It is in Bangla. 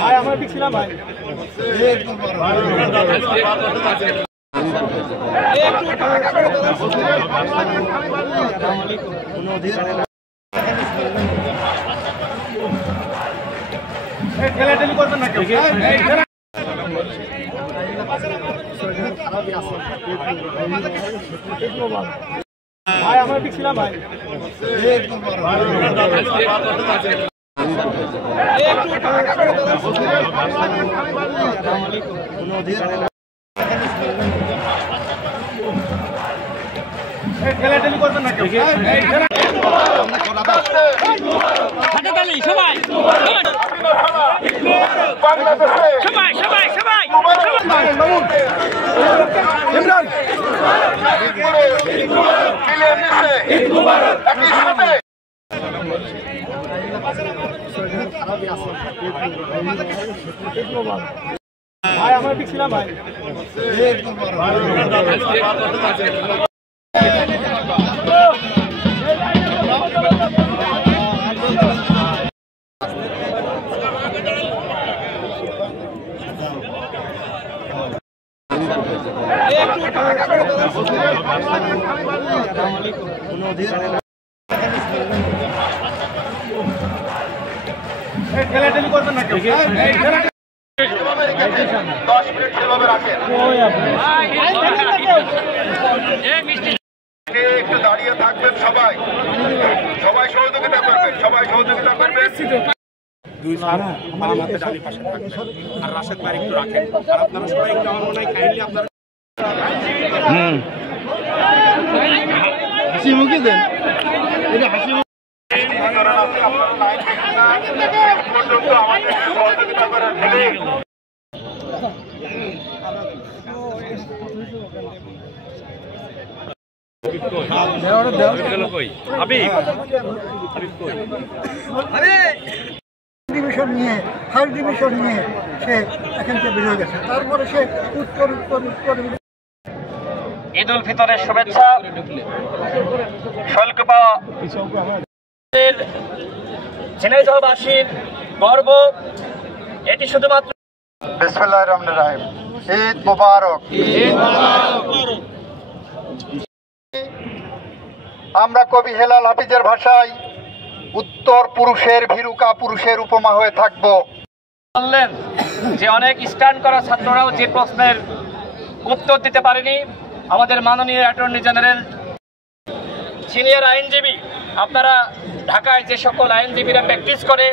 ভাই আমরা দেখছিলাম ভাই ঠেলাঠেলি করবেন না কেউ। ভাই আমরা দেখছিলাম ভাই ঠেলাঠেলি করবেন না কেউ। সবাই সবাই সবাই ভাই আমরা দেখছিলাম ভাই ঠেলাঠেলি করবেন না কেউ। 10 মিনিট সেভাবে রাখেন। একটু দাঁড়িয়ে থাকবেন সবাই, সবাই সহযোগিতা করবেন, সবাই সহযোগিতা করবেন। দুই সার আমাদের ডালি পাশে থাকবেন আর রাশেদ ভাই একটু রাখেন আর আপনারা সবাই একটু আমার মনে হয় কাইন্ডলি আপনারা হাসি মুখে দেন এটা হাসি আপনারা লাইন পর্যন্ত আমাদের সহযোগিতা করেন। ডিভিশন নিয়ে ফার্স্ট ডিভিশন নিয়ে সে এখান থেকে বেরিয়ে গেছে, তারপরে সে উত্তর ঈদ উল ফিতরের শুভেচ্ছা। শৈলকুপা ঝিনাইদহবাসীর গর্ব, এটি শুধুমাত্র। বিসমিল্লাহির রহমানির রহিম। ঈদ মুবারক। আমরা কবি হেলাল হাফিজের ভাষায় উত্তর পুরুষের ভীরুকা পুরুষের উপমা হয়ে থাকব। বললেন যে অনেক স্ট্যান্ড করা ছাত্ররাও যে প্রশ্নের উত্তর দিতে পারেনি, আমাদের মাননীয় অ্যাটর্নি জেনারেল, সিনিয়র আইনজীবী, আপনারা ঢাকায় যে সকল আইনজীবীরা প্র্যাকটিস করে